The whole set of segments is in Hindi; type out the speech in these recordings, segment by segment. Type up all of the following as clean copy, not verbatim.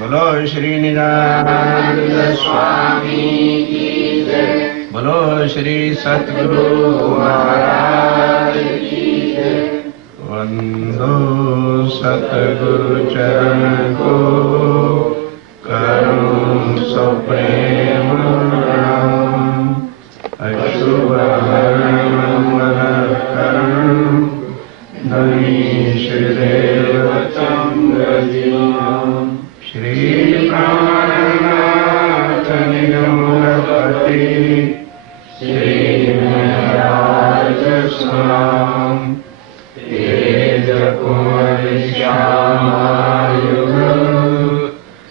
बोलो श्री निजानंद स्वामी की जय। बोलो श्री सतगुरु महाराज की जय। वंदो सतगुरु चरण को करूं सो प्रेम प्रणाम। अशुभ श्री प्राणनाथ निगमपति श्री महाराज स्वाम तेज कुंवर श्यामायुग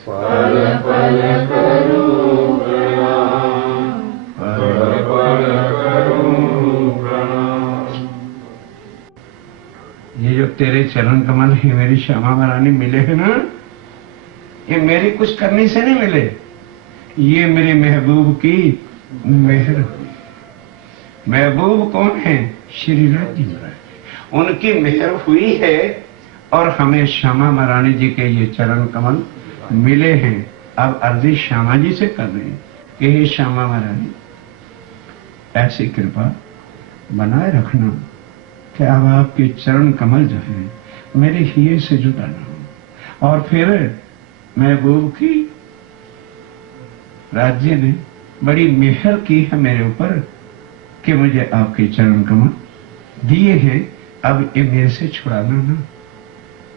पल पल करूं प्रणाम। पल पल करूं प्रणाम। ये जो तेरे चरण कमल ही मेरी श्यामा महारानी मिले हैं ना, ये मेरी कुछ करने से नहीं मिले, ये मेरे महबूब की मेहर हुई। महबूब कौन है? श्री राज्य महाराज, उनकी मेहर हुई है और हमें श्यामा महारानी जी के ये चरण कमल मिले हैं। अब अर्जी श्यामा जी से कर रहे हैं कि हे श्यामा महारानी, ऐसी कृपा बनाए रखना कि अब आपके चरण कमल जो है मेरे हिये से जुड़ा ना हो। और फिर महबूब की राज्य ने बड़ी मेहर की है मेरे ऊपर कि मुझे आपके चरण कमल दिए हैं, अब ये मेरे से छुड़ाना ना।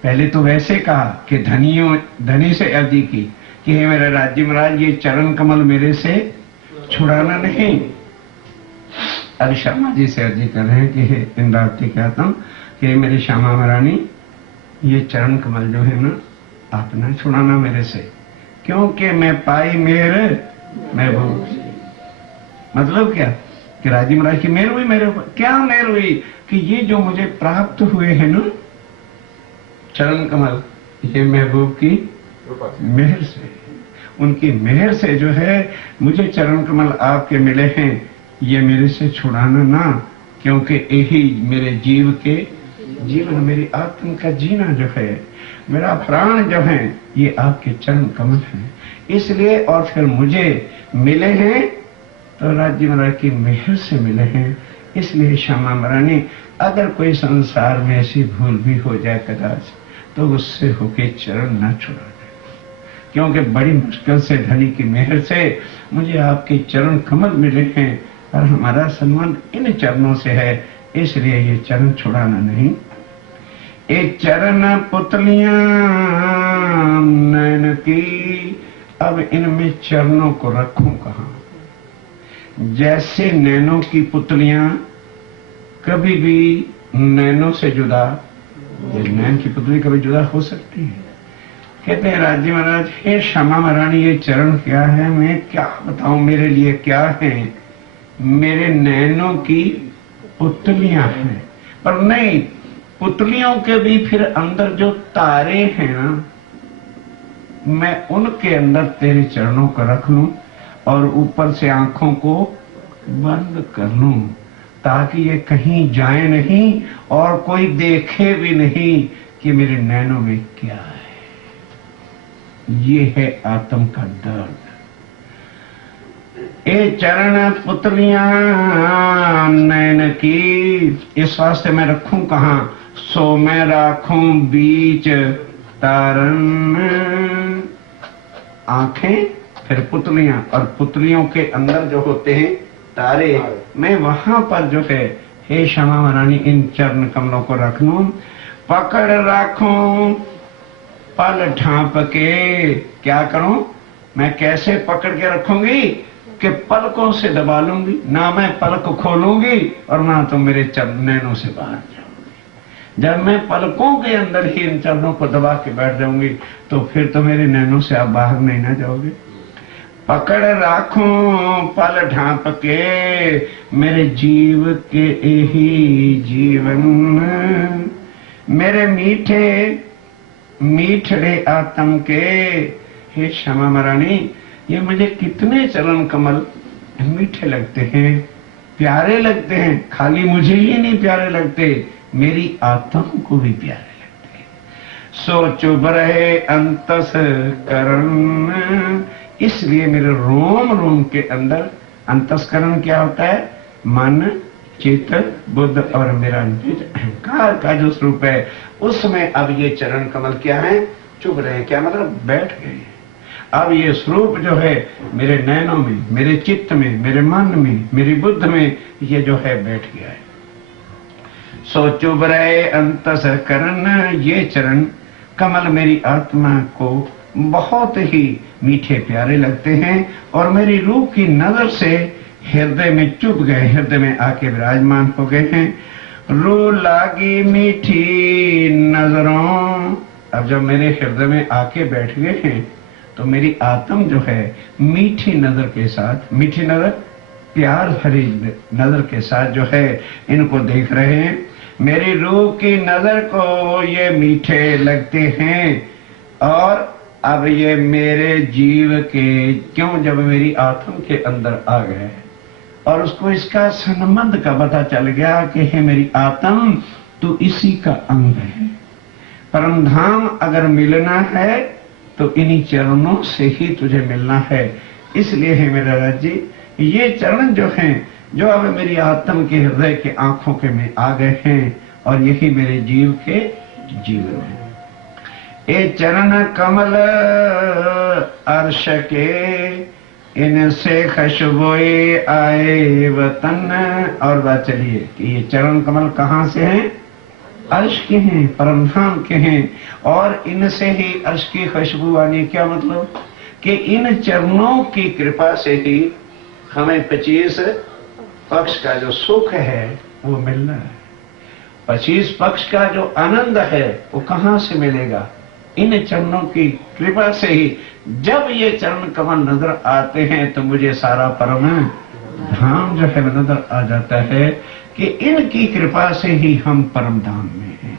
पहले तो वैसे कहा कि धनी से अर्जी की कि हे मेरे राज्य महाराज, ये चरण कमल मेरे से छुड़ाना नहीं। अब श्यामा जी से अर्जी कर रहे हैं कि हे इंद्रावती कहता हूं कि मेरी श्यामा महारानी, ये चरण कमल जो है ना, आप ना छुड़ाना मेरे से, क्योंकि मैं पाई मेरे महबूब। मतलब क्या कि राजी महाराज की मेहर हुई मेरे ऊपर। क्या मेहर हुई कि ये जो मुझे प्राप्त हुए हैं ना चरण कमल, ये महबूब की मेहर से, उनकी मेहर से जो है मुझे चरण कमल आपके मिले हैं। ये मेरे से छुड़ाना ना, क्योंकि यही मेरे जीव के जीवन, मेरी आत्म का जीना जो है, मेरा प्राण जो है, ये आपके चरण कमल हैं। इसलिए और फिर मुझे मिले हैं तो राज्य महाराज की मेहर से मिले हैं। इसलिए श्यामा महारानी, अगर कोई संसार में ऐसी भूल भी हो जाए कदाच, तो उससे होके चरण न छुड़ा दे, क्योंकि बड़ी मुश्किल से धनी की मेहर से मुझे आपके चरण कमल मिले हैं और हमारा संबंध इन चरणों से है। इसलिए ये चरण छुड़ाना नहीं। एक चरण पुतलियां नैन की, अब इनमें चरणों को रखूं कहां? जैसे नैनों की पुतलियां कभी भी नैनों से जुदा, ये नैन की पुतली कभी जुदा हो सकती है? कहते हैं राज्य महाराज, हे श्यामा महारानी, ये चरण क्या है, मैं क्या बताऊं मेरे लिए क्या है? मेरे नैनों की पुतलियां हैं, पर नहीं, पुतलियों के भी फिर अंदर जो तारे हैं ना, मैं उनके अंदर तेरे चरणों को रख लूं और ऊपर से आंखों को बंद कर लूं, ताकि ये कहीं जाए नहीं और कोई देखे भी नहीं कि मेरे नैनों में क्या है। ये है आत्म का दर्द। ए चरण पुतलियां नैन की, इस वास्ते मैं रखूं कहां? सो मैं राखूं बीच तारन। आंखें फिर पुतलियां, और पुतलियों के अंदर जो होते हैं तारे, मैं वहां पर जो है हे श्यामा महारानी इन चरण कमलों को रख लूं। पकड़ राखूं पल ढांप के, क्या करूं मैं? कैसे पकड़ के रखूंगी कि पलकों से दबा लूंगी, ना मैं पलक खोलूंगी और ना तो मेरे नैनों से बाहर जाऊंगी। जब मैं पलकों के अंदर ही इन चरणों को दबा के बैठ जाऊंगी तो फिर तो मेरे नैनों से आप बाहर नहीं ना जाओगे। पकड़ राखूं पल ढांप के, मेरे जीव के यही जीवन, मेरे मीठे मीठड़े आत्म के। हे श्यामा महारानी, ये मुझे कितने चरण कमल मीठे लगते हैं, प्यारे लगते हैं। खाली मुझे ही नहीं प्यारे लगते, मेरी आत्मा को भी प्यारे लगते हैं। सो चुभ रहे अंतस करण। इसलिए मेरे रोम रोम के अंदर अंतस्करण क्या होता है? मन, चित्त, बुद्ध और मेरा अहंकार का जो स्वरूप है, उसमें अब ये चरण कमल क्या है? चुभ रहे। क्या मतलब? बैठ गए। अब ये स्वरूप जो है मेरे नैनों में, मेरे चित्त में, मेरे मन में, मेरी बुद्ध में, ये जो है बैठ गया है। सो चुभ रहे अंतस करण। ये चरण कमल मेरी आत्मा को बहुत ही मीठे प्यारे लगते हैं और मेरी रूह की नजर से हृदय में चुभ गए, हृदय में आके विराजमान हो गए हैं। रूह लागी मीठी नजरों। अब जब मेरे हृदय में आके बैठ गए हैं तो मेरी आत्म जो है मीठी नजर के साथ, मीठी नजर प्यार भरी नजर के साथ जो है इनको देख रहे हैं। मेरी रूह की नजर को ये मीठे लगते हैं और अब ये मेरे जीव के क्यों, जब मेरी आत्म के अंदर आ गए और उसको इसका संबंध का पता चल गया कि है मेरी आत्म तो इसी का अंग है। परम धाम अगर मिलना है तो इन्हीं चरणों से ही तुझे मिलना है। इसलिए है मेरा राज्य, ये चरण जो हैं, जो अब मेरी आत्म के हृदय के आंखों के में आ गए हैं और यही मेरे जीव के जीवन है। ए चरण कमल अर्श के, इनसे खुशबुए आए वतन। और बात चलिए कि ये चरण कमल कहाँ से हैं? अर्श के हैं, परमधाम के हैं और इनसे ही अर्श की खुशबू आनी। क्या मतलब? कि इन चरणों की कृपा से ही हमें 25 पक्ष का जो सुख है वो मिलना है। 25 पक्ष का जो आनंद है वो कहां से मिलेगा? इन चरणों की कृपा से ही। जब ये चरण कमल नजर आते हैं तो मुझे सारा परम धाम जो है नजर आ जाता है कि इनकी कृपा से ही हम परम धाम में हैं।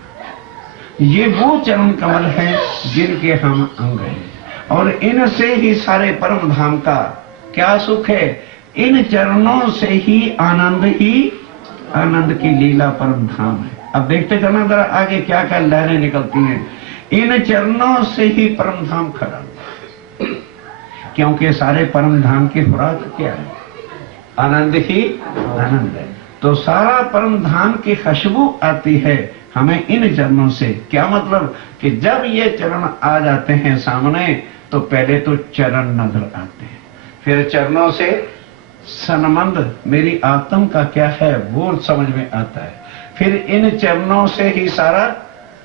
ये वो चरण कमल हैं जिनके हम अंग हैं और इनसे ही सारे परम धाम का क्या सुख है? इन चरणों से ही आनंद की लीला परम धाम है। अब देखते जाना जरा आगे क्या क्या लहरें निकलती हैं। इन चरणों से ही परम धाम खड़ा, क्योंकि सारे परम धाम की खुराक क्या है? आनंद ही आनंद है। तो सारा परम धाम की खुशबू आती है हमें इन चरणों से। क्या मतलब? कि जब ये चरण आ जाते हैं सामने तो पहले तो चरण नजर आते हैं, फिर चरणों से संबंध मेरी आत्म का क्या है वो समझ में आता है, फिर इन चरणों से ही सारा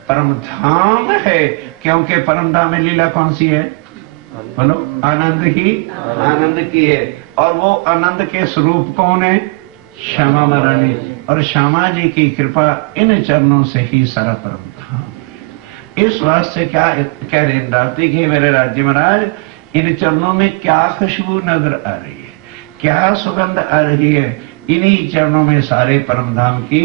परम धाम है। क्योंकि परम धाम में लीला कौन सी है? बोलो, आनंद ही आनंद की है। और वो आनंद के स्वरूप कौन है? श्यामा महारानी। और श्यामा जी की कृपा इन चरणों से ही सारा परम धाम। इस वास्ते क्या कह रहे इंद्रावती की मेरे राज्य महाराज, इन चरणों में क्या खुशबू नजर आ रही है, क्या सुगंध आ रही है? इन्हीं चरणों में सारे परम धाम की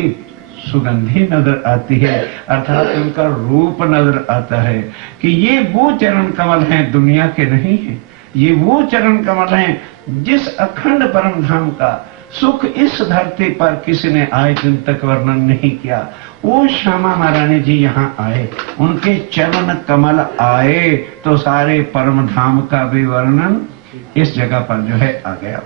सुगंधी नजर आती है, अर्थात उनका रूप नजर आता है कि ये वो चरण कमल हैं, दुनिया के नहीं है। ये वो चरण कमल हैं जिस अखंड परम धाम का सुख इस धरती पर किसी ने आज दिन तक वर्णन नहीं किया। वो श्यामा महारानी जी यहाँ आए, उनके चरण कमल आए तो सारे परम धाम का भी वर्णन इस जगह पर जो है आ गया।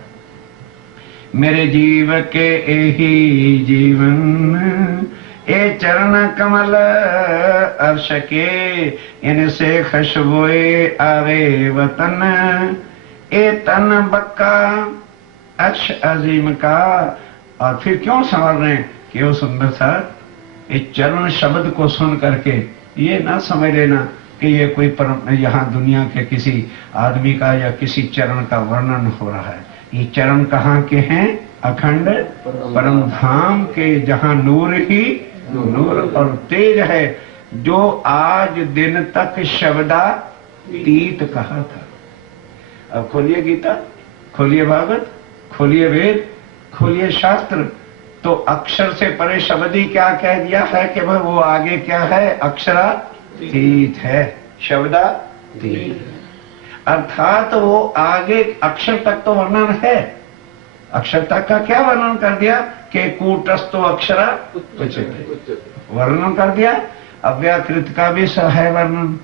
मेरे जीव के एही जीवन, ए चरण कमल अर्श के, इनसे खुशबुए आवे वतन। ए तन बक्का अर्श अजीम का। और फिर क्यों समझ रहे हैं कि वो सुंदर सा इस चरण शब्द को सुन करके ये ना समझ लेना कि ये कोई परम यहाँ दुनिया के किसी आदमी का या किसी चरण का वर्णन हो रहा है। ये चरण कहाँ के हैं? अखंड परम धाम के, जहाँ नूर ही नूर और तेज है, जो आज दिन तक शब्दातीत कहा था। अब खोलिए गीता, खोलिए भागवत, खोलिए वेद, खोलिए शास्त्र, तो अक्षर से परे शब्द ही क्या कह दिया है कि भाई वो आगे क्या है? अक्षरातीत है, शब्दातीत। अर्थात वो आगे अक्षर तक तो वर्णन है, अक्षर तक का क्या वर्णन कर दिया कि कूटस्थो अक्षरा उच्यते, वर्णन कर दिया। अव्याकृत का भी है वर्णन,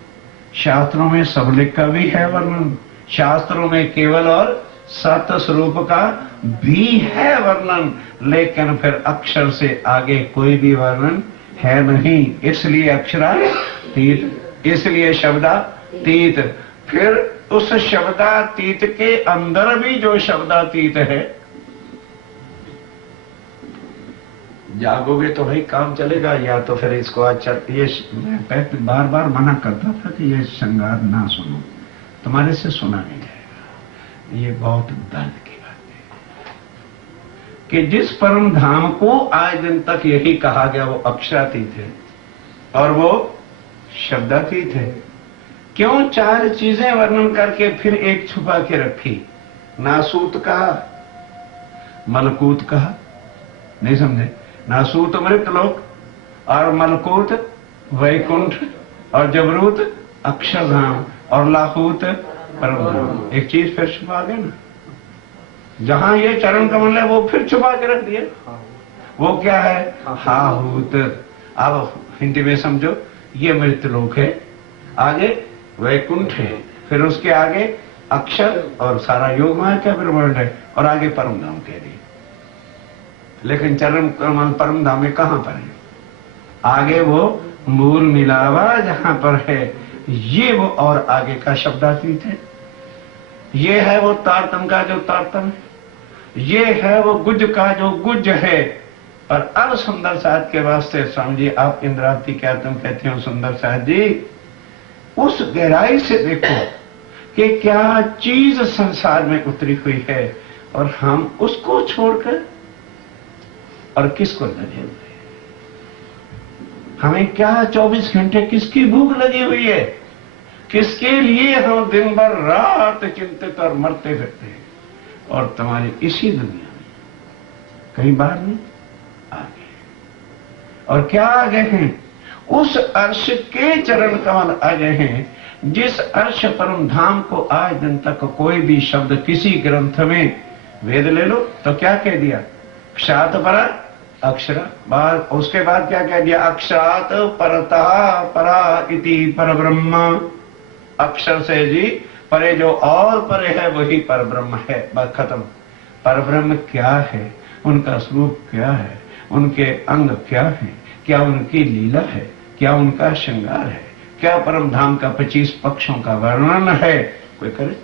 शास्त्रों में सबलिक का भी है वर्णन, शास्त्रों में केवल और सत स्वरूप का भी है वर्णन, लेकिन फिर अक्षर से आगे कोई भी वर्णन है नहीं। इसलिए अक्षरातीत, इसलिए शब्दातीत। फिर उस शब्दातीत के अंदर भी जो शब्दातीत है, जागोगे तो भाई काम चलेगा, या तो फिर इसको अच्छा, ये मैं बार बार मना करता था कि ये श्रृंगार ना सुनो, तुम्हारे से सुना नहीं जाएगा। ये बहुत दर्द की बात है कि जिस परम धाम को आज दिन तक यही कहा गया वो अक्षरातीत है और वो शब्दातीत है। क्यों चार चीजें वर्णन करके फिर एक छुपा के रखी? नासूत कहा, मलकूत कहा, नहीं समझे? नासूत मृतलोक और मलकूत वैकुंठ और जबरूत अक्षरधाम और लाहूत परमधाम। एक चीज फिर छुपा गया ना, जहां ये चरण कमल है वो फिर छुपा के रख दिया। वो क्या है? हाहूत। अब हिंदी में समझो, ये मृतलोक है, आगे वैकुंठ है, फिर उसके आगे अक्षर और सारा योग माया का ब्रह्मांड है, और आगे परमधाम कह रही है। लेकिन चरण कमल परम धाम में कहां पर है? आगे वो मूल मिलावा जहां पर है, ये वो और आगे का शब्दातीत है। ये है वो तारतम का जो तारतम है, ये है वो गुज का जो गुज है। और अब सुंदर साहब के वास्ते स्वामी जी, आप इंद्रावती क्या तुम कहते हो सुंदर साहब जी, उस गहराई से देखो कि क्या चीज संसार में उतरी हुई है और हम उसको छोड़कर और किसको लगे हुए? हमें क्या 24 घंटे किसकी भूख लगी हुई है? किसके लिए हम दिन भर रात चिंतित और मरते फिरते हैं? और तुम्हारी इसी दुनिया में कई बार नहीं आ गए। और क्या आ गए हैं? उस अर्श के चरण कमल आ गए हैं, जिस अर्श परम धाम को आज दिन तक कोई भी शब्द किसी ग्रंथ में, वेद ले लो तो क्या कह दिया? क्षात परा अक्षरा, बाद उसके बाद क्या कह दिया? अक्षरात परतः परा इति परब्रह्म। अक्षर से जी परे जो और परे है वही परब्रह्म है, बस खत्म। परब्रह्म क्या है, उनका स्वरूप क्या है, उनके अंग क्या है, क्या उनकी लीला है, क्या उनका श्रृंगार है, क्या परम धाम का 25 पक्षों का वर्णन है, कोई करे?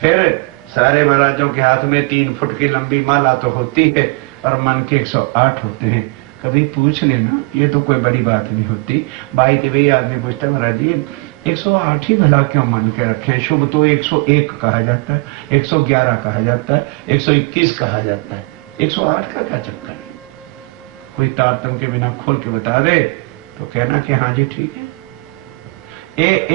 फिर सारे महाराजों के हाथ में 3 फुट की लंबी माला तो होती है और मन के 108 होते हैं। कभी पूछ लेना, ये तो कोई बड़ी बात नहीं होती। बाई वे आदमी पूछता है, महाराज जी 108 ही भला क्यों मन के रखे? शुभ तो 101 कहा जाता है, 111 कहा जाता है, 121 कहा जाता है, 108 का क्या चक्कर है? कोई तारतम के बिना खोल के बता दे तो कहना कि हाँ जी ठीक है।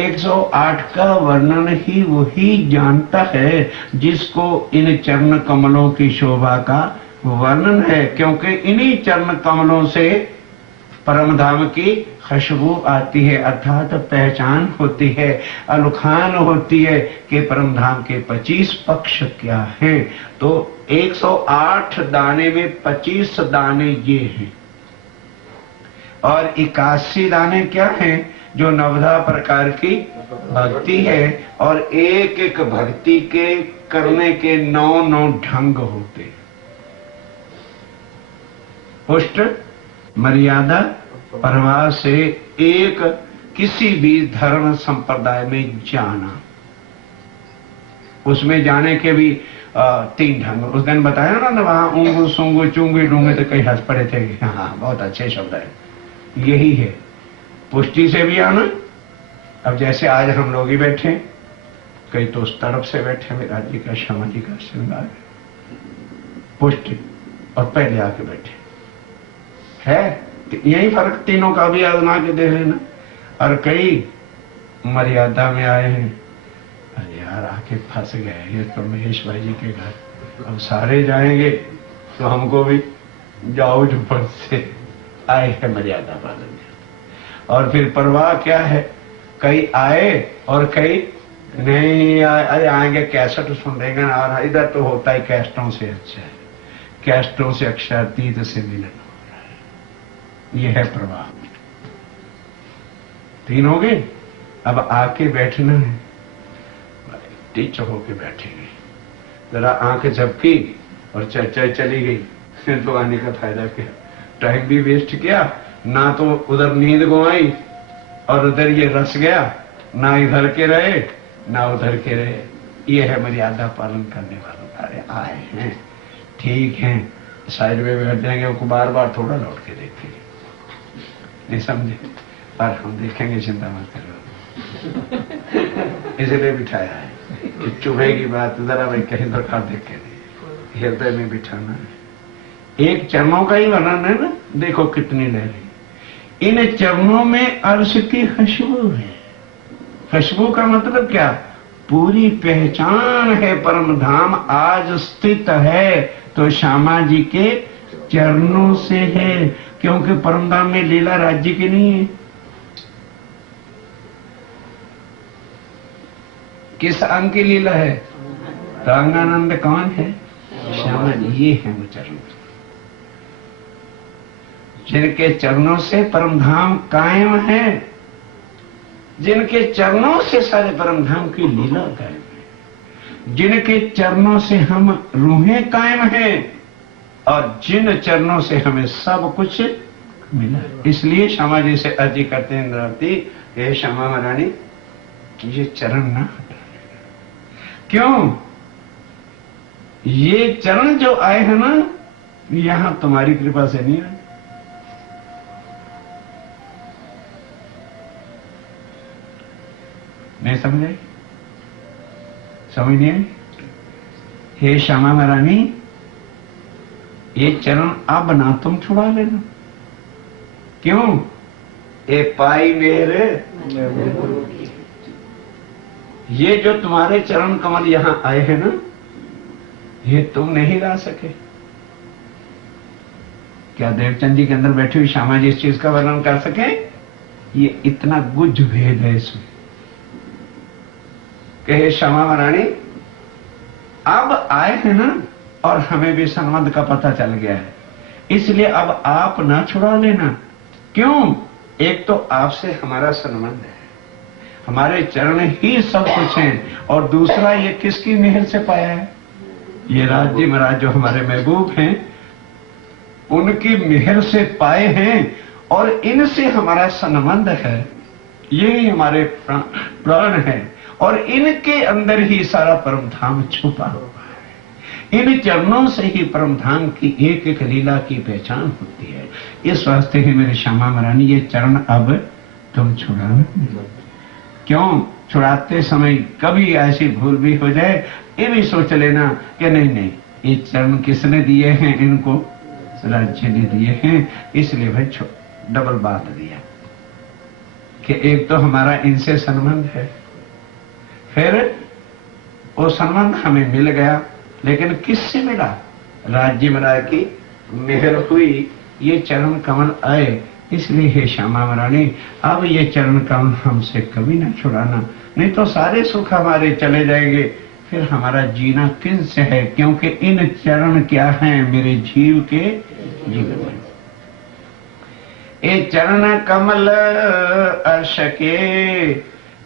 108 का वर्णन ही वही जानता है जिसको इन चरण कमलों की शोभा का वर्णन है, क्योंकि इन्हीं चरण कमलों से परमधाम की खुशबू आती है, अर्थात पहचान होती है, अलुखान होती है कि परमधाम के 25 पक्ष क्या हैं। तो 108 दाने में 25 दाने ये हैं और 81 दाने क्या हैं? जो 9 प्रकार की भक्ति है, और एक एक भक्ति के करने के 9 ढंग होते। पुष्ट, मर्यादा, प्रवाह से एक किसी भी धर्म संप्रदाय में जाना, उसमें जाने के भी 3 ढंग उस दिन बताया ना, वहां ऊंगू सूंगू चूंगी डूंगे तो कई हंस पड़े थे। हाँ बहुत अच्छे शब्द है, यही है। पुष्टि से भी आना। अब जैसे आज हम लोग ही बैठे, कई तो उस तरफ से बैठे, मेरा जी का श्यामा जी का श्रृंगार पुष्टि, और पहले आके बैठे है, यही फर्क तीनों का भी आजमा के देख लेना। और कई मर्यादा में आए हैं, अरे यार आके फंस गए ये तो महेश भाई जी के घर, अब सारे जाएंगे तो हमको भी जाओ झुपड़ से आए हैं मर्यादा पालन। और फिर परवाह क्या है, कई आए और कई नहीं आए। अरे आएंगे कैसेट सुन लेंगे ना, और इधर तो होता ही कैस्टों से अच्छा है, कैस्टों से अक्षरातीत से मिलन हो रहा है। ये है प्रवाह। 3 हो गए। अब आके बैठना है, टीच होके बैठेंगे। जरा आंख झपकी और चर्चा चली गई, फिर तो आने का फायदा क्या? टाइम भी वेस्ट किया, ना तो उधर नींद गुमाई और उधर ये रस गया, ना इधर के रहे ना उधर के रहे। ये है मर्यादा पालन करने वालों। अरे आए हैं, ठीक है, साइड में बैठ जाएंगे, उनको बार बार थोड़ा लौट के देखेंगे, नहीं समझे? पर हम देखेंगे, चिंता मत करो, इसलिए बिठाया है कि चुभे की बात जरा भाई कहीं दरकार देख के नहीं, हृदय में बिठाना है। एक चरणों का ही वर्णन है ना, देखो कितनी लहरें। इन चरणों में अर्श की खुशबू है। खुशबू का मतलब क्या? पूरी पहचान है। परम धाम आज स्थित है तो श्यामा जी के चरणों से है, क्योंकि परम धाम में लीला राज्य की नहीं है। किस अंग की लीला है? रंगानंद कौन है? श्यामा जी। ये है वो चरण, जिनके चरणों से परम धाम कायम है, जिनके चरणों से सारे परम धाम की लीला कायम है, जिनके चरणों से हम रूहें कायम हैं और जिन चरणों से हमें सब कुछ मिला। इसलिए श्यामा जी से अर्जी करते हैं इंद्रावती, हे श्यामा महारानी ये चरण ना हटा। क्यों? ये चरण जो आए हैं ना, यहां तुम्हारी कृपा से नहीं आए। नहीं समझे? समझ नहीं आई? हे श्यामा महारानी ये चरण अब ना तुम छुड़ा लेना। क्यों? ए पाई मेरे, ये जो तुम्हारे चरण कमल यहां आए हैं ना, ये तुम नहीं ला सके। क्या देवचंद जी के अंदर बैठी हुई श्यामा जी इस चीज का वर्णन कर सके? ये इतना गुज भेद है इसमें। कहे श्यामा महारानी अब आए हैं ना, और हमें भी संबंध का पता चल गया है, इसलिए अब आप ना छुड़ा लेना। क्यों? एक तो आपसे हमारा संबंध है, हमारे चरण ही सब कुछ हैं, और दूसरा ये किसकी मेहर से पाया है? ये राज्य महाराज जो हमारे महबूब हैं उनकी मेहर से पाए हैं, और इनसे हमारा संबंध है। यही हमारे प्राण है, और इनके अंदर ही सारा परम धाम छुपा हुआ है। इन चरणों से ही परम धाम की एक एक लीला की पहचान होती है। इस वास्ते ही मेरे श्यामा महारानी ये चरण अब तुम छुड़ाना। क्यों? छुड़ाते समय कभी ऐसी भूल भी हो जाए, ये भी सोच लेना कि नहीं ये चरण किसने दिए हैं? इनको राज्य ने दिए हैं। इसलिए भाई डबल बात दिया कि एक तो हमारा इनसे संबंध है, फिर वो संबंध हमें मिल गया, लेकिन किससे मिला? राज्य महाराज की मेहर हुई, ये चरण कमल आए। इसलिए हे श्यामा महारानी अब ये चरण कमल हमसे कभी ना छुड़ाना, नहीं तो सारे सुख हमारे चले जाएंगे, फिर हमारा जीना किन से है? क्योंकि इन चरण क्या हैं? मेरे जीव के जीवन। ये चरण कमल अर्श के,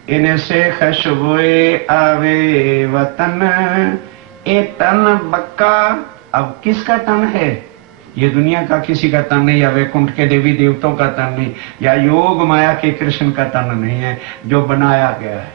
इनसे खुशबुए आवे वतन। ए तन बक्का, अब किसका तन है? ये दुनिया का किसी का तन नहीं, या वैकुंठ के देवी देवताओं का तन नहीं, या योग माया के कृष्ण का तन नहीं है जो बनाया गया है,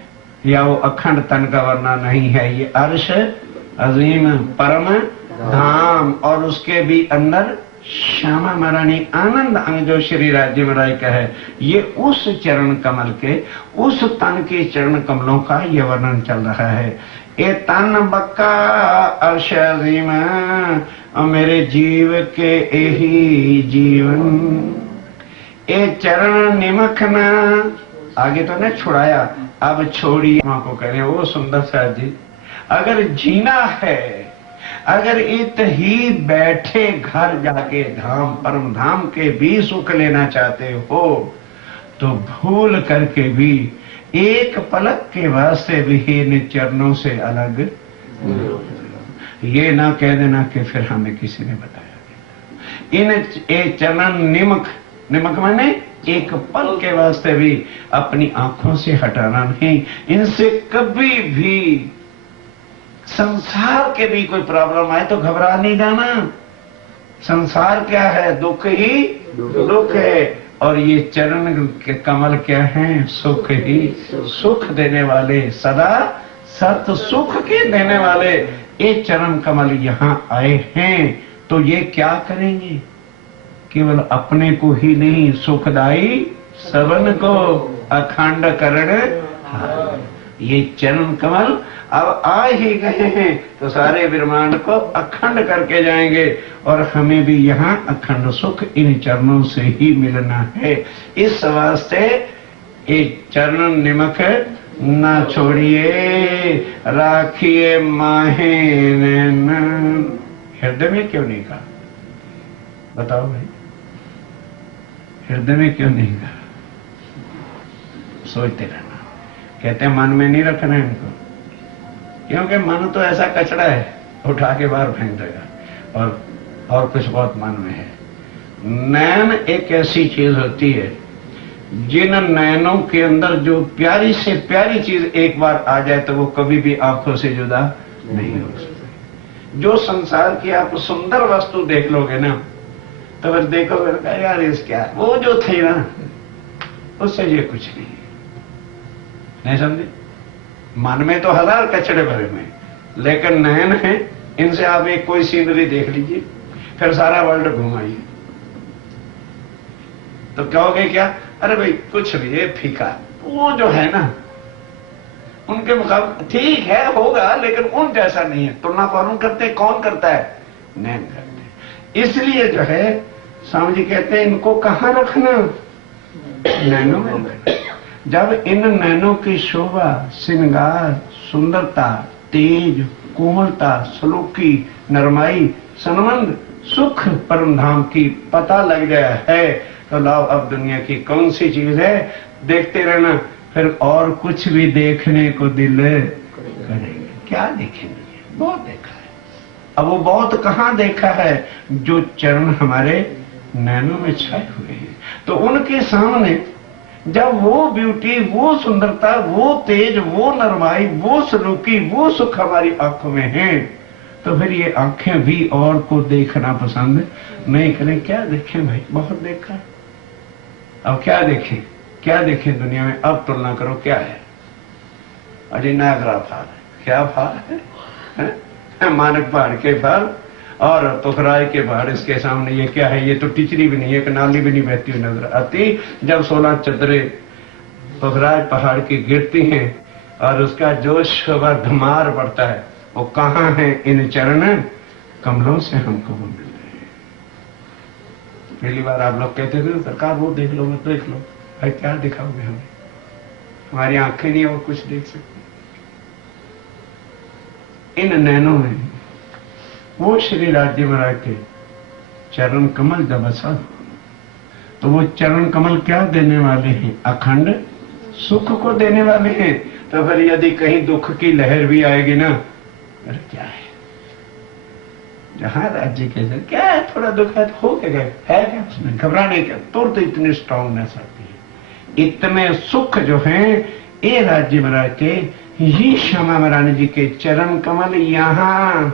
या वो अखंड तन का वर्णन नहीं है। ये अर्श अजीम परम धाम, और उसके भी अंदर श्यामा महारानी आनंद अंग जो श्री राज्य महाराज का है, ये उस चरण कमल के, उस तन के चरण कमलों का ये वर्णन चल रहा है। ए तन बक्का अर्श अजीम, मेरे जीव के यही जीवन। ए चरण निमखना, आगे तो ने छुड़ाया, अब छोड़िए। मां को कह रहे हैं वो सुंदर सा जी, अगर जीना है, अगर इत ही बैठे घर जाके धाम परम धाम के भी सुख लेना चाहते हो, तो भूल करके भी एक पलक के वास्ते भी इन चरणों से अलग ये ना कह देना कि फिर हमें किसी ने बताया। इन चरण निमक निमक माने एक पल के वास्ते भी अपनी आंखों से हटाना नहीं। इनसे कभी भी संसार के भी कोई प्रॉब्लम आए तो घबरा नहीं जाना। संसार क्या है? दुख ही दुख है, और ये चरण के कमल क्या है? सुख ही सुख देने वाले, सदा सत सुख के देने वाले ये चरण कमल यहाँ आए हैं। तो ये क्या करेंगे? केवल अपने को ही नहीं, सुखदाई सबन को अखंड करण। ये चरण कमल अब आ ही गए हैं तो सारे ब्रह्मांड को अखंड करके जाएंगे, और हमें भी यहाँ अखंड सुख इन चरणों से ही मिलना है। इस वास्ते ये चरण निमक ना छोड़िए, राखिए माहे नैन। हृदय में क्यों नहीं कहा? बताओ भाई, हृदय में क्यों नहीं कहा? सोचते रहना। कहते हैं मन में नहीं रखना है इनको, क्योंकि मन तो ऐसा कचरा है, उठा के बाहर फेंक देगा, और कुछ बहुत मन में है। नैन एक ऐसी चीज होती है, जिन नैनों के अंदर जो प्यारी से प्यारी चीज एक बार आ जाए तो वो कभी भी आंखों से जुदा नहीं हो सकती। जो संसार की आप सुंदर वस्तु देख लोगे ना, तो फिर देखोगे यार इस क्या, वो जो थी ना उससे ये कुछ नहीं समझे। मन में तो हजार कचड़े भरे में, लेकिन नयन है, इनसे आप एक कोई सीनरी देख लीजिए, फिर सारा वर्ल्ड घुमाइए, तो कहोगे क्या? अरे भाई कुछ भी ये फीका। वो जो है ना उनके मुकाबले ठीक है, होगा, लेकिन उन जैसा नहीं है। तुलना कौन करते? कौन करता है? नैन करते। इसलिए जो है स्वामी जी कहते हैं इनको कहां रखना? नैनों में रखना। जब इन नैनों की शोभा, श्रृंगार, सुंदरता, तेज, कोमलता, सलूकी, नरमाई, सनमंद, सुख परम धाम की पता लग गया है, तो लाओ अब दुनिया की कौन सी चीज है? देखते रहना, फिर और कुछ भी देखने को दिल करेंगे। क्या देखेंगे? बहुत देखा है। अब वो बहुत कहां देखा है? जो चरण हमारे नैनों में छाए हुए हैं, तो उनके सामने जब वो ब्यूटी, वो सुंदरता, वो तेज, वो नरमाई, वो सलूकी, वो सुख हमारी आंखों में है, तो फिर ये आंखें भी और को देखना पसंद नहीं करें। क्या देखें भाई? बहुत देखा है। अब क्या देखें? क्या देखें दुनिया में? अब तुलना करो क्या है? अजय नागरा फाल है। क्या फाल है? मानक पहाड़ के फाल और पोखराज के पहाड़, इसके सामने ये क्या है? ये तो टिचरी भी नहीं है, एक नाली भी नहीं बहती हुई नजर आती। जब 16 चदरे पोखराज पहाड़ की गिरती हैं और उसका जोश व धमार बढ़ता है, वो कहां है? इन चरण कमलों से हमको वो मिल रहे हैं। पहली बार आप लोग कहते थे सरकार वो देख लो, मत देख लो। भाई क्या दिखाओगे हमें? हमारी आंखें नहीं और कुछ देख सकती। इन नैनों में वो श्री राज्य महाराज के चरण कमल जब असा, तो वो चरण कमल क्या देने वाले हैं? अखंड सुख को देने वाले हैं। तो फिर यदि कहीं दुख की लहर भी आएगी ना, अरे क्या है, जहां राज्य के अंदर क्या है, थोड़ा दुख है तो हो गया है क्या उसमें? घबराने क्या? तुरंत इतनी स्ट्रांगनेस आती है। इतने सुख जो हैं ये राज्य महाराज के, ही श्यामा महारानी जी के चरण कमल। यहां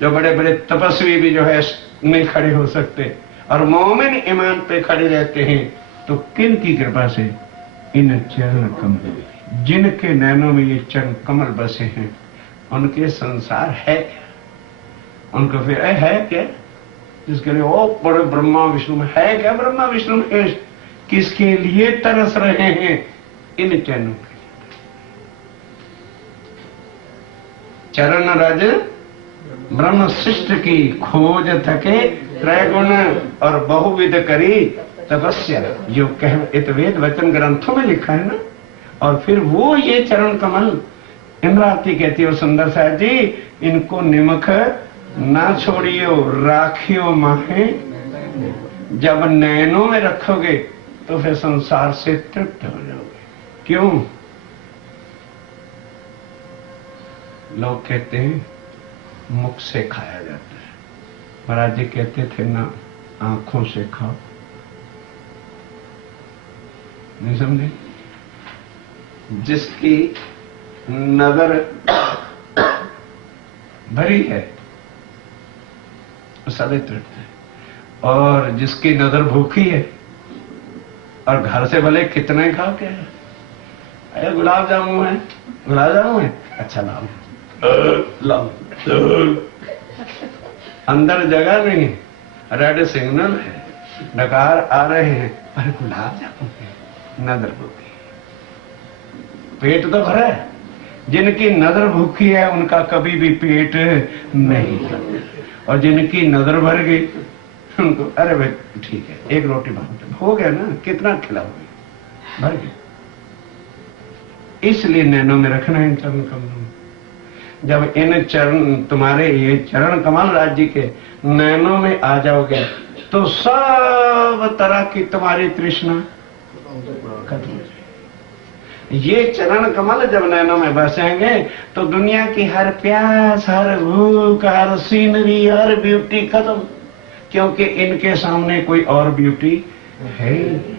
जो बड़े बड़े तपस्वी भी जो है नहीं खड़े हो सकते, और मोमिन ईमान पे खड़े रहते हैं, तो किन की कृपा से? इन चरण कमल, जिनके नैनों में ये चरण कमल बसे हैं, उनके संसार है क्या? उनको फिर है क्या? जिसके लिए ओ बड़े ब्रह्मा विष्णु में है क्या? ब्रह्मा विष्णु में किसके लिए तरस रहे हैं? इन चरणों के लिए। चरण रज ब्रह्म शिष्ट की खोज थके त्रैगुण और बहुविध करी तपस्या, जो कह इत वेद वचन ग्रंथों में लिखा है ना। और फिर वो ये चरण कमल, इंद्रावती कहती हो सुंदर साहब जी, इनको निमख ना छोड़ियो, राखियो माहे। जब नैनों में रखोगे तो फिर संसार से तृप्त हो जाओगे। क्यों? लोग कहते हैं मुख से खाया जाता है। महाराज जी कहते थे ना, आंखों से खाओ। नहीं समझे? जिसकी नजर भरी है वो सदा तृप्त है, और जिसकी नजर भूखी है और घर से भले कितने खा के है, अरे गुलाब जामुन है, गुलाब जामुन है, अच्छा लाओ लाओ, अंदर जगह नहीं, रेड सिग्नल है, डकार आ रहे हैं, पर गुलाब जामुन है, नजर भूखी। पेट तो भरा है, जिनकी नजर भूखी है उनका कभी भी पेट नहीं भरता, और जिनकी नजर भर गई उनको अरे भाई ठीक है एक रोटी बहुत हो गया ना, कितना खिलाओगे, भर गया। इसलिए नैनों में रखना है इन चरण कमलों में। जब इन चरण तुम्हारे ये चरण कमल राज्य के नैनों में आ जाओगे तो सब तरह की तुम्हारी तृष्णा खत्म हो जाएगी। ये चरण कमल जब नैनों में बसेंगे तो दुनिया की हर प्यास, हर भूख, हर सीनरी, हर ब्यूटी खत्म, क्योंकि इनके सामने कोई और ब्यूटी है ही नहीं,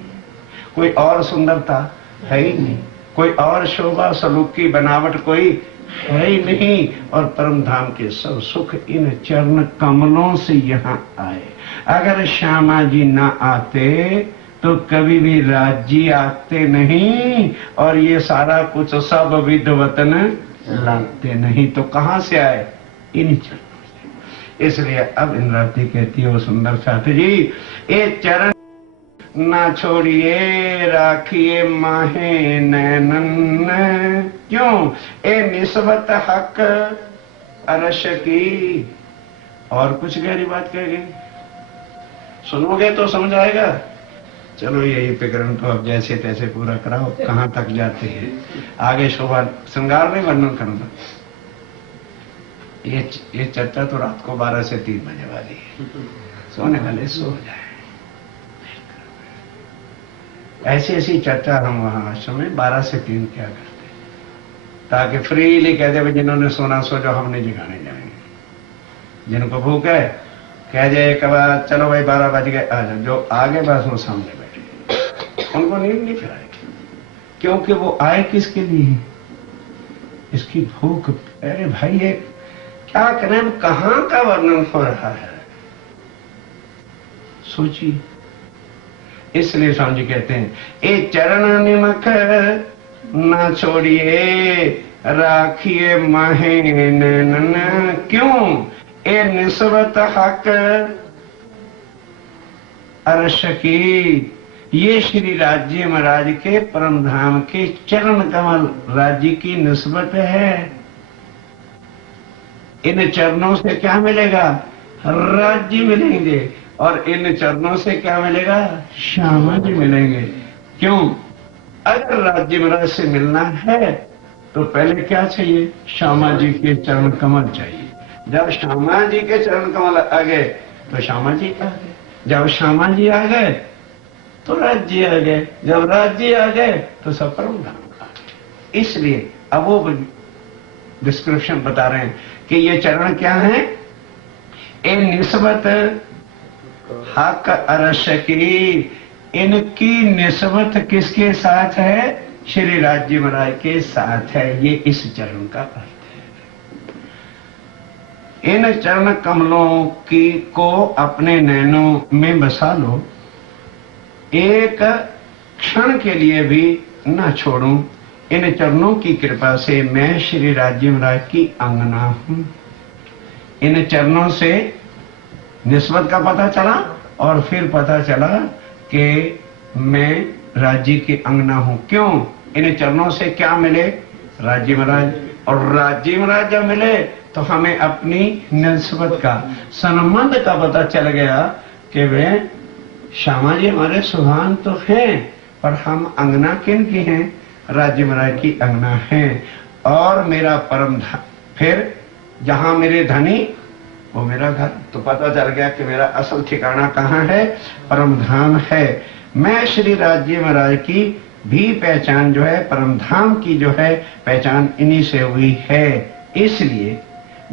कोई और सुंदरता है ही नहीं, कोई और शोभा सलूक की बनावट कोई है ही नहीं, और परम धाम के सब सुख इन चरण कमलों से यहाँ आए। अगर श्यामा जी ना आते तो कभी भी राज्य आते नहीं, और ये सारा कुछ सब विद्वतन लाते नहीं, तो कहां से आए? इन चरणों से। इसलिए अब इंद्रावती कहती है वो सुंदर साथी जी, ये चरण ना छोड़िए राखिए माहे नैनन, क्यों ए निस्बत हक अरश की। और कुछ गहरी बात कह गई, सुनोगे तो समझ आएगा। चलो यही प्रकरण तो अब जैसे तैसे पूरा कराओ, कहां तक जाते हैं आगे शोभा श्रृंगार में वर्णन करूंगा। ये चर्चा तो रात को 12 से 3 बजे वाली है, सोने वाले सो जाए। ऐसी ऐसी चर्चा हम वहां आश्रम में 12 से 3 क्या करते हैं, ताकि फ्रीली कहते भाई जिन्होंने सोना सो जाओ, हम नहीं जगाने जाएंगे। जिनको भूख है कह जाए एक बार चलो भाई 12 बज गए आ जाओ, जो आगे बस वो सामने बैठे, उनको नींद नहीं फिराएगी, क्योंकि वो आए किसके लिए? इसकी भूख। अरे भाई ये क्या करें, कहां का वर्णन हो रहा है, सोचिए। इसलिए स्वामी जी कहते हैं ए चरण निमख ना छोड़िए राखिए माहे नैनन, क्यों ए निस्बत हक अरश की। ये श्री राज्य महाराज के परम धाम के चरण कमल राज्य की निस्बत है। इन चरणों से क्या मिलेगा? राज्य मिलेंगे, और इन चरणों से क्या मिलेगा? श्यामा जी मिलेंगे। क्यों? अगर राज्य महाराज से मिलना है तो पहले क्या चाहिए? श्यामा जी के चरण कमल चाहिए। जब श्यामा जी के चरण कमल आ गए तो श्यामा जी आ गए, जब श्यामा जी आ गए तो राज्य आ गए, जब राज्य आ गए तो सब परम धाम आ गए। इसलिए अब वो डिस्क्रिप्शन बता रहे हैं कि ये चरण क्या है? ए निस्बत हक अरश की, इनकी निस्बत किसके साथ है? श्री राज्य महाराज के साथ है। ये इस चरण का अर्थ है। इन चरण कमलों की को अपने नैनों में बसा लो, एक क्षण के लिए भी न छोड़ूं। इन चरणों की कृपा से मैं श्री राज्य महाराज की अंगना हूं। इन चरणों से निस्बत का पता चला, और फिर पता चला कि मैं राज्य की अंगना हूं। क्यों? इन चरणों से क्या मिले? राज्य महाराज। और राज्य महाराज जब मिले तो हमें अपनी निस्बत का, संबंध का पता चल गया कि वे श्यामा जी हमारे सुहान तो हैं, पर हम अंगना किन की हैं? राज्य महाराज की अंगना है। और मेरा परम फिर जहां मेरे धनी वो मेरा घर, तो पता चल गया कि मेरा असल ठिकाना कहाँ है? परम धाम है। मैं श्री राज्य महाराज की भी पहचान जो है, परम धाम की जो है पहचान इन्हीं से हुई है। इसलिए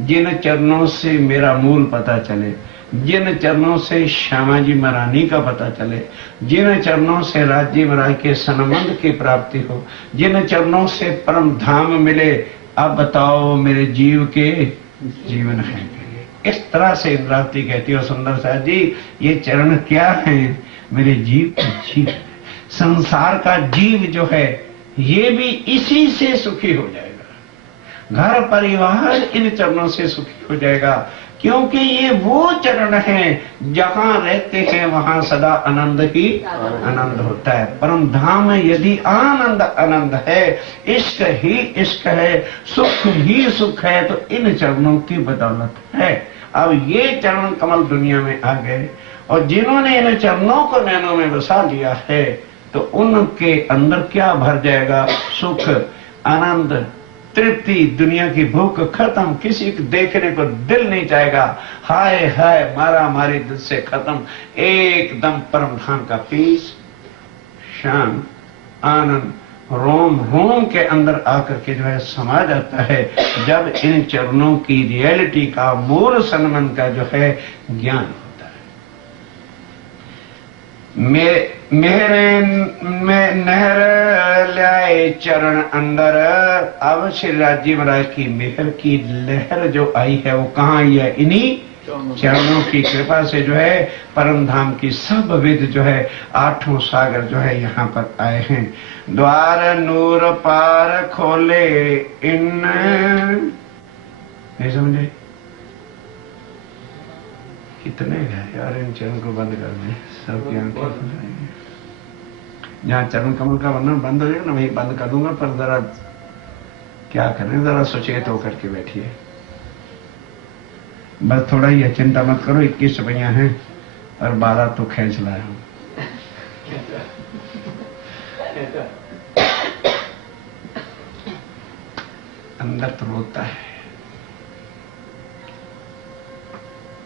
जिन चरणों से मेरा मूल पता चले, जिन चरणों से श्यामा जी महारानी का पता चले, जिन चरणों से राज्य महाराज के संबंध की प्राप्ति हो, जिन चरणों से परम धाम मिले, अब बताओ मेरे जीव के जीवन है। इस तरह से इंद्रावती कहती हो सुंदर सा जी, ये चरण क्या है? मेरे जीव का जीव, संसार का जीव जो है ये भी इसी से सुखी हो जाएगा। घर परिवार इन चरणों से सुखी हो जाएगा, क्योंकि ये वो चरण हैं जहां रहते हैं वहां सदा आनंद ही आनंद होता है। परम धाम में यदि आनंद आनंद है, इश्क ही इश्क है, सुख ही सुख है, तो इन चरणों की बदौलत है। अब ये चरण कमल दुनिया में आ गए, और जिन्होंने इन चरणों को नैनों में बसा लिया है, तो उनके अंदर क्या भर जाएगा? सुख, आनंद, तृप्ति, दुनिया की भूख खत्म, किसी को देखने को दिल नहीं चाहेगा। हाय हाय मारा मारी दिल से खत्म, एकदम परम धाम का पीस, शांत, आनंद रोम रोम के अंदर आकर के जो है समा जाता है, जब इन चरणों की रियलिटी का, मूल संबंध का जो है ज्ञान होता है। मेरे में नहर लाए चरण अंदर। अब श्री राज्य महाराज की मेहर की लहर जो आई है वो कहाँ आई है? इन्हीं चरणों की कृपा से जो है परम धाम की सब विद जो है आठों सागर जो है यहाँ पर आए हैं। द्वार नूर पार खोले इन, नहीं समझे? कितने हैं यार, इन चरण को बंद कर दें, सबकी आंखें खुल जाएंगी। जहाँ चरण कमल का वर्णन बंद हो जाएगा ना, वही बंद कर दूंगा, पर जरा क्या करें, जरा सचेत होकर के बैठिए। बस थोड़ा ही है, चिंता मत करो। 21 रुपया हैं और 12 तो खींच लाया हूं। अंदर तो रोता है,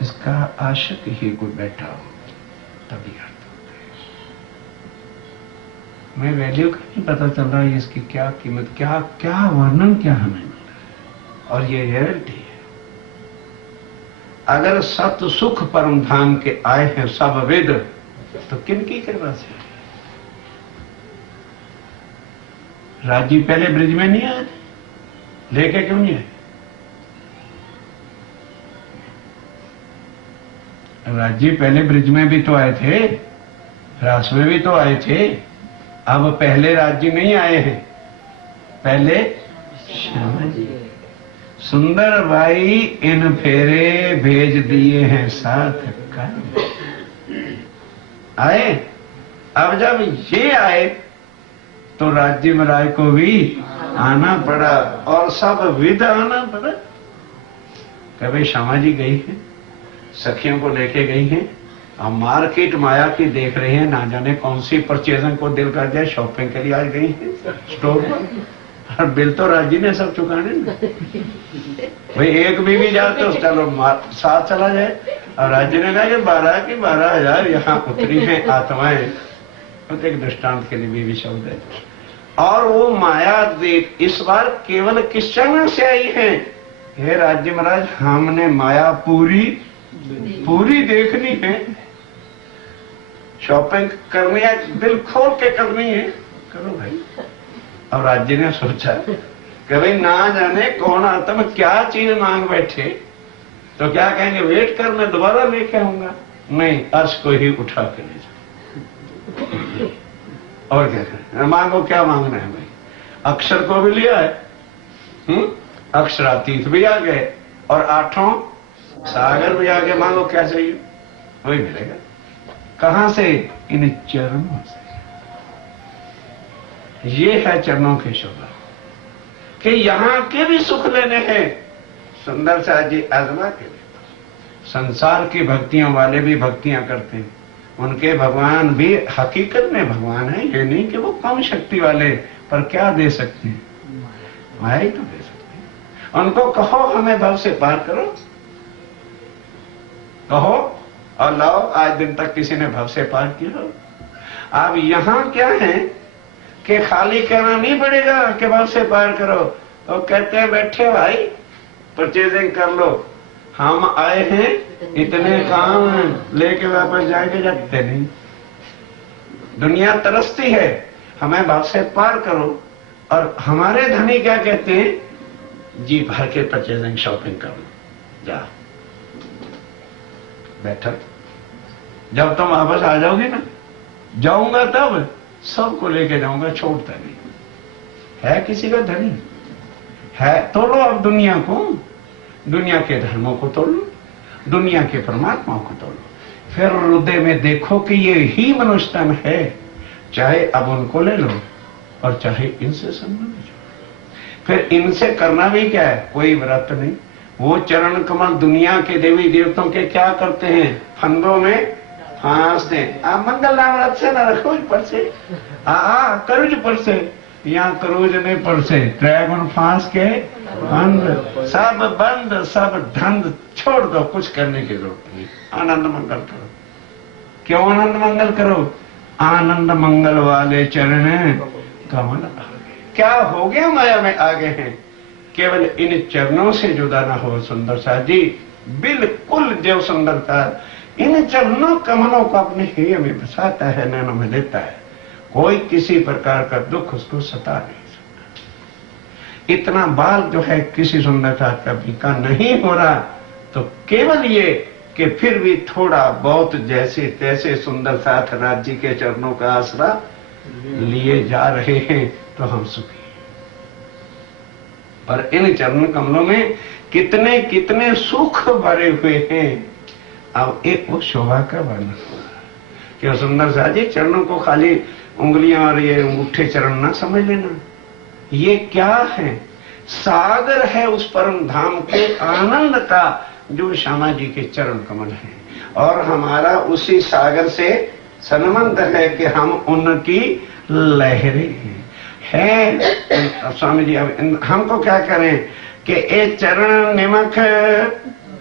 इसका आशिक ही कोई बैठा हो तभी अर्थ होता है। मैं वैल्यू का नहीं पता चल रहा है इसकी क्या कीमत, क्या क्या वर्णन, क्या हमें मिल रहा है, और ये रियलिटी है। अगर सत सुख परम धाम के आए हैं सब वेद, तो किन की कृपा से? राजी पहले ब्रिज में नहीं आए थे, लेके क्यों नहीं आए? राजी पहले ब्रिज में भी तो आए थे, रास में भी तो आए थे। अब पहले राज्य नहीं आए हैं, पहले श्यामा जी। सुंदर भाई इन फेरे भेज दिए हैं साथ का आए। अब जब ये आए तो राज्य महाराज को भी आना पड़ा, और सब विध आना पड़ा। कभी श्यामा जी गई है, सखियों को लेके गई हैं, अब मार्केट माया की देख रहे हैं, ना जाने कौन सी परचेजिंग को दिल कर जाए, शॉपिंग के लिए आज गई है स्टोर पर, और बिल तो राजी ने सब चुकाने ना। भाई एक बीवी जाए तो चलो साथ चला जाए, और राज्य ने कहा कि 12 की 12,000 यहाँ उतरी हैं आत्माएं। तो एक दृष्टांत के लिए बीवी शब्द है। और वो माया देख इस बार केवल किस चरण से आई है? हे राज्य महाराज, हमने माया पूरी पूरी देखनी है, शॉपिंग करनी है, दिल खोल के करनी है, करो भाई। अब राज्य ने सोचा कि भाई ना जाने कौन आता, मैं क्या चीज मांग बैठे, तो क्या कहेंगे वेट कर मैं दोबारा लेके आऊंगा। नहीं, अर्श को ही उठा के ले जाओ। और क्या करें, मांगो क्या मांगना है भाई? अक्षर को भी लिया है, अक्षरातीत भी आ गए, और आठों सागर भी आगे, मांगो क्या चाहिए वही मिलेगा। कहां से? इन चरणों से। ये है चरणों की शोभा कि यहां के भी सुख लेने हैं। सुंदर सा जी आजमा के लिए संसार की भक्तियों वाले भी भक्तियां करते हैं, उनके भगवान भी हकीकत में भगवान है। ये नहीं कि वो कम शक्ति वाले, पर क्या दे सकते हैं? माया ही तो दे सकते हैं। उनको कहो हमें भव से पार करो, कहो और लाओ। आज दिन तक किसी ने भव से पार किया हो? अब यहां क्या है कि खाली कहना नहीं पड़ेगा कि भव से पार करो। तो कहते हैं बैठे भाई परचेजिंग कर लो, हम आए हैं इतने काम लेके वापस जाएंगे, जाते नहीं। दुनिया तरसती है हमें बात से पार करो, और हमारे धनी क्या कहते हैं, जी भर के परचेजिंग शॉपिंग कर लो, जा बैठा। जब तुम वापस आ जाओगे ना, जाऊंगा तब सबको लेके जाऊंगा, छोड़ता नहीं। है किसी का धनी है, तोड़ो अब दुनिया को, दुनिया के धर्मों को तोड़ो, दुनिया के परमात्माओं को तोड़ो, फिर हृदय में देखो कि ये ही मनुष्य तन है, चाहे अब उनको ले लो और चाहे इनसे संबंध जोड़ो। फिर इनसे करना भी क्या है, कोई व्रत नहीं। वो चरण कमल दुनिया के देवी देवताओं के क्या करते हैं, फंदों में फांस दे। आप मंगल नाम व्रत से ना रखो पर से, करूज पर से, यहाँ करूज नहीं पर से, ड्रैगन फांस के बंद, सब बंद, सब धंध छोड़ दो, कुछ करने की जरूरत नहीं। आनंद मंगल करो। क्यों आनंद मंगल करो, आनंद मंगल वाले चरण कमल आगे। क्या हो गया, माया में आगे हैं, केवल इन चरणों से जुदा ना हो। सुंदर सा जी बिल्कुल जो सुंदरता इन चरणों कमलों को अपने हृदय में बसाता है, नैनों में लेता है, कोई किसी प्रकार का दुख उसको सता नहीं सकता। इतना बाल जो है किसी सुंदरता का फीका नहीं हो रहा, तो केवल ये कि फिर भी थोड़ा बहुत जैसे तैसे सुंदर साथ राज्य के चरणों का आसरा लिए जा रहे हैं, तो हम सुखी। पर इन चरण कमलों में कितने कितने सुख भरे हुए हैं। अब एक वो शोभा का वर्णन हुआ कि सुंदर सा जी चरणों को खाली उंगलियां और ये अंगूठे चरण ना समझ लेना, ये क्या है, सागर है उस परम धाम के आनंद का जो श्यामा जी के चरण कमल है, और हमारा उसी सागर से संबंध है कि हम उनकी लहरें हैं। स्वामी जी अब हमको क्या करें कि ए चरण निमक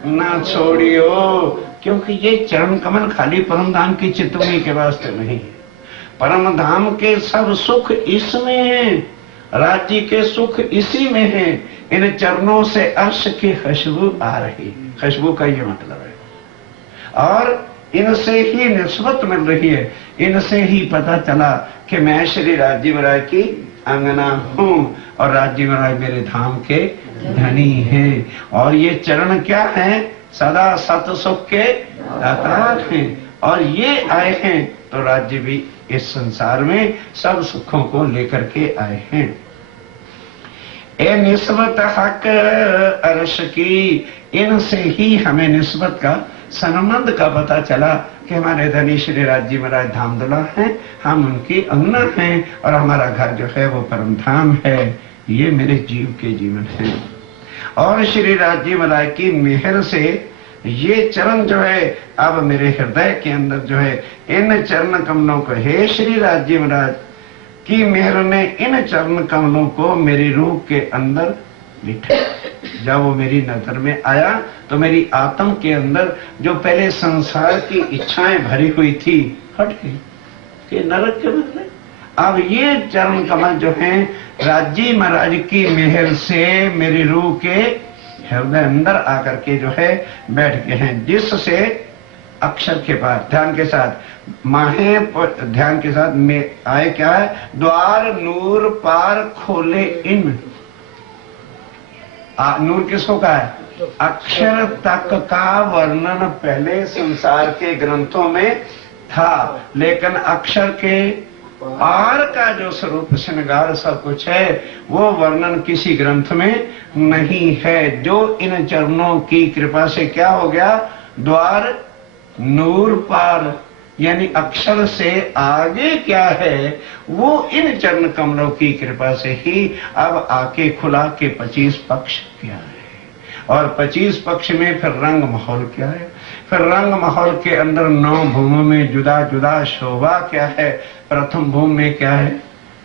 ना छोड़ियो, क्योंकि ये चरण कमल खाली परम धाम की चितवनी के वास्ते नहीं है। परम धाम के सब सुख इसमें है, राज्य के सुख इसी में है। इन चरणों से अर्श की खुशबू आ रही, खुशबू का ये मतलब है, और इनसे ही निस्बत मिल रही है। इनसे ही पता चला कि मैं श्री राज्य महाराज की अंगना हूं और राज्य महाराज मेरे धाम के धनी हैं। और ये चरण क्या है, सदा सत सुख के दातार हैं, और ये आए हैं तो राज्य भी इस संसार में सब सुखों को लेकर के आए हैं। ए निस्बत हक अर्श की, इनसे ही हमें निस्बत का संबंध का पता चला कि हमारे धनी श्री राज्य महाराज धामदुला हैं, हम उनकी अंगना हैं, और हमारा घर जो है वो परम धाम है। ये मेरे जीव के जीवन है, और श्री राज्य महाराज की मेहर से ये चरण जो है अब मेरे हृदय के अंदर जो है, इन चरण कमलों को, हे श्री राज्य महाराज की मेहर ने इन चरण कमलों को मेरी रूह के अंदर बिठा। जब वो मेरी नजर में आया तो मेरी आत्म के अंदर जो पहले संसार की इच्छाएं भरी हुई थी हट गई कि नरक के बदले अब ये चरण कमल जो हैं राज्य महाराज की मेहर से मेरी रूह के हृदय अंदर आकर के जो है बैठ गए हैं, जिससे अक्षर के पास ध्यान के साथ माहे ध्यान के साथ में आए क्या है, द्वार नूर पार खोले इन। नूर किसको कहा है, अक्षर तक का वर्णन पहले संसार के ग्रंथों में था, लेकिन अक्षर के पार का जो स्वरूप श्रृंगार सब कुछ है वो वर्णन किसी ग्रंथ में नहीं है। जो इन चरणों की कृपा से क्या हो गया, द्वार नूर पार, यानी अक्षर से आगे क्या है वो इन चरण कमलों की कृपा से ही अब आके खुला के 25 पक्ष क्या है, और 25 पक्ष में फिर रंग माहौल क्या है, फिर रंग माहौल के अंदर 9 भूमों में जुदा जुदा शोभा क्या है, प्रथम भूमि में क्या है,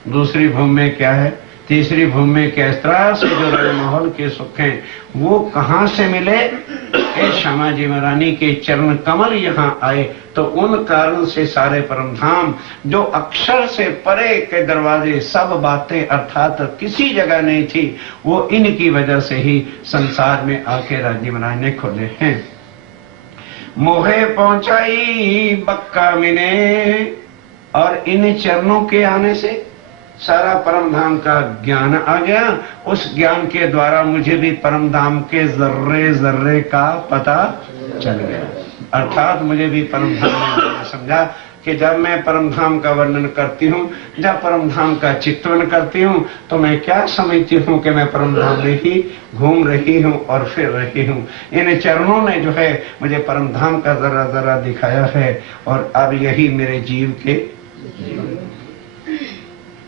दूसरी भूमि में क्या है, तीसरी भूमि के अस्त्रा से जो रंगमहल के सुख हैं वो कहां से मिले? ए श्यामा जी महारानी के चरण कमल यहाँ आए तो उन कारण से सारे परम धाम जो अक्षर से परे के दरवाजे सब बातें अर्थात किसी जगह नहीं थी, वो इनकी वजह से ही संसार में आके राज्य महाराज ने खोले हैं। मोहे पहुंचाई बक्का मिने, और इन चरणों के आने से सारा परम धाम का ज्ञान आ गया। उस ज्ञान के द्वारा मुझे भी परम धाम के जर्रे जर्रे का पता चल गया, अर्थात मुझे भी परम धाम ने समझा कि जब मैं परम धाम का वर्णन करती हूँ, जब परम धाम का चित्रण करती हूँ, तो मैं क्या समझती हूँ कि मैं परम धाम में ही घूम रही हूँ और फिर रही हूँ। इन चरणों ने जो है मुझे परम धाम का जरा जरा दिखाया है, और अब यही मेरे जीव के